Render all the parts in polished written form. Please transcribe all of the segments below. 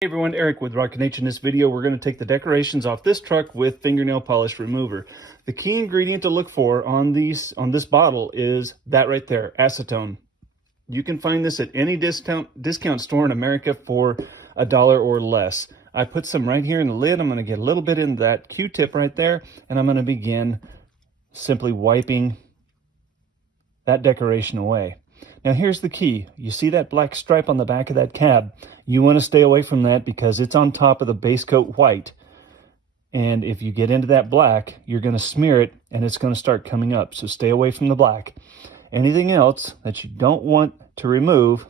Hey everyone, Eric with Rocket Nature. In this video, we're going to take the decorations off this truck with fingernail polish remover. The key ingredient to look for on this bottle is that right there, acetone. You can find this at any discount store in America for $1 or less. I put some right here in the lid. I'm going to get a little bit in that Q-tip right there, and I'm going to begin simply wiping that decoration away. Now here's the key. You see that black stripe on the back of that cab? You want to stay away from that because it's on top of the base coat white. And if you get into that black, you're going to smear it and it's going to start coming up. So stay away from the black. Anything else that you don't want to remove,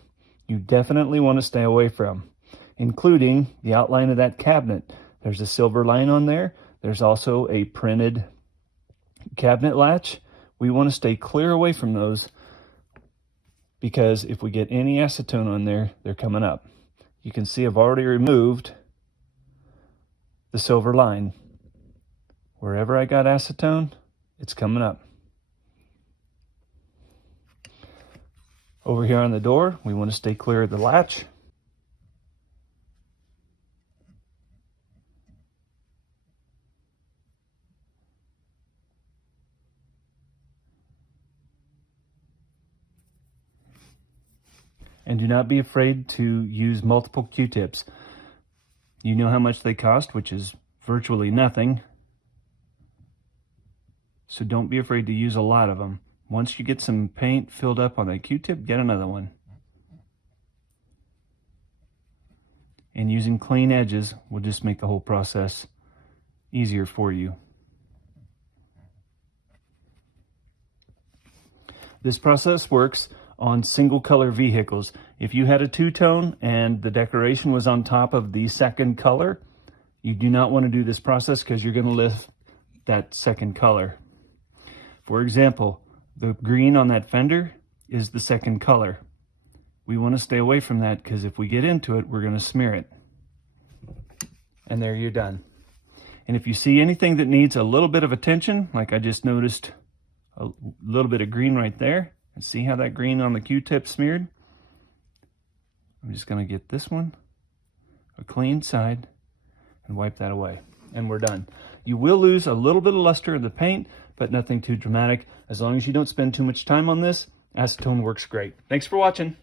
you definitely want to stay away from, including the outline of that cabinet. There's a silver line on there. There's also a printed cabinet latch. We want to stay clear away from those, because if we get any acetone on there, they're coming up. You can see I've already removed the silver line. Wherever I got acetone, it's coming up. Over here on the door, we want to stay clear of the latch. And do not be afraid to use multiple Q-tips. You know how much they cost, which is virtually nothing. So don't be afraid to use a lot of them. Once you get some paint filled up on that Q-tip, get another one. And using clean edges will just make the whole process easier for you. This process works on single color vehicles. If you had a two-tone and the decoration was on top of the second color, you do not want to do this process because you're going to lift that second color. For example, the green on that fender is the second color. We want to stay away from that because if we get into it, we're going to smear it. And there you're done. And if you see anything that needs a little bit of attention, like I just noticed a little bit of green right there, and see how that green on the Q-tip smeared? I'm just going to get this one, a clean side, and wipe that away. And we're done. You will lose a little bit of luster in the paint, but nothing too dramatic. As long as you don't spend too much time on this, acetone works great. Thanks for watching.